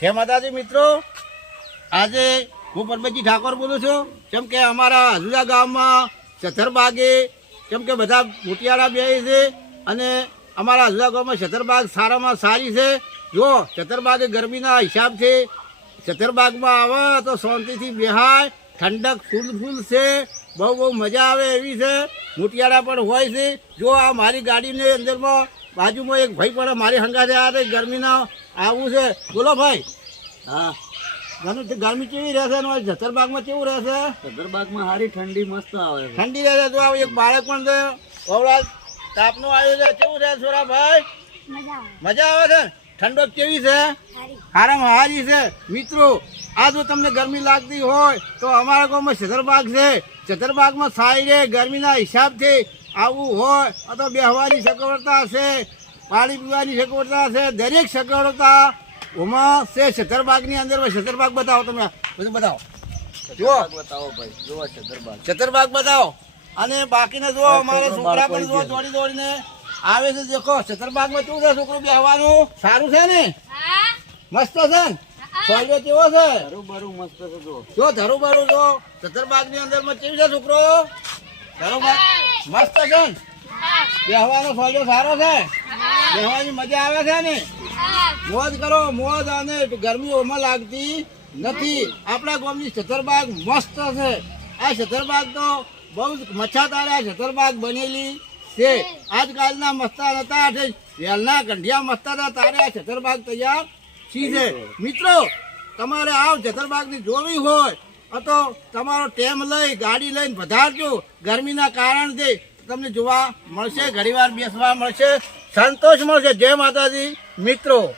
હે માતાજી મિત્રો, આજે હું પરબતજી ઠાકોર બોલું છું. કેમ કે અમારા હજુરા ગામમાં સથરબાગે કેમ કે બધા મોટિયાળા બે છે અને અમારા હજુરા ગામમાં સથરબાગ સારામાં સારી છે. જો સથરબાગે ગરમીના હિસાબથી સથરબાગમાં આવે તો શાંતિથી બેહાય. ઠંડક ફૂલ ફૂલ છે, બહુ બહુ મજા આવે એવી છે. મોટિયાળા પણ હોય છે. જો આ મારી ગાડીની અંદરમાં બાજુમાં એક ભાઈ પણ મારી હંગાથે આ ગરમીના આવું છે. બોલો ભાઈ. હા. ગરમી ગરમી કેવી રહેશે ને જતરબાગમાં કેવું રહેશે? સદરબાગમાં સારી ઠંડી મસ્ત આવે છે. ઠંડી રહેશે તો એક બાળક પણ છે. અવળા તાપનું આવ્યું છે કેવું છે છોરા ભાઈ મજા આવે છે? ઠંડો કેવી છે? હારામાં હારી છે. મિત્રો આ જો તમને ગરમી લાગતી હોય તો અમારા ગામમાં છતરબાગ છે. છતરબાગમાં સાઈડે ગરમીના હિસાબથી આવવું હોય આ તો બેહવાની સગવડતા છે. પાણી પીવાની સગવડતા છે દરેક સગવડતા ઓમાં છે. છતરબાગની અંદર છતરબાગ બતાવો તમે. બધું બતાવો. જુઓ. બતાવો ભાઈ. જુઓ છતરબાગ. છતરબાગ બતાવો. અને બાકીના જુઓ અમારે છોકરા પણ જુઓ દોડી દોડીને આવે છે. દેખો છતરબાગમાં શું છે? છોકરું બેહવાનું? સારું છે ને? મસ્ત છે ને? કેવો છે? ખરું મસ્ત છે જો ધરું બરું જો. છતરબાગની અંદરમાં કેવી છે છોકરો? ધરુબાગ મસ્ત છે ને? બેહવાનો સોલ્યો સારો છે. બેહવાની મજા આવે છે ને? મોજ કરો મોજ અને ગરમી ઓમાં લાગતી નથી. આપણા ગામની છતરબાગ મસ્ત છે. આ છતરબાગ તો બહુ જ મચ્છાતારે આ છતરબાગ બનેલી છે. આજકાલના મસ્તા હતા વેલના ગંઢિયા મસ્તા હતા તારે આ છતરબાગ તૈયાર છી છે. મિત્રો તમારે આવ છતરબાગની જોવી હોય તો તમારો ટેમ લઈ ગાડી લઈને વધારજો ગરમીના કારણથી તમને જોવા મળશે ઘણીવાર બેસવા મળશે. સંતોષ મળશે. જય માતાજી. મિત્રો.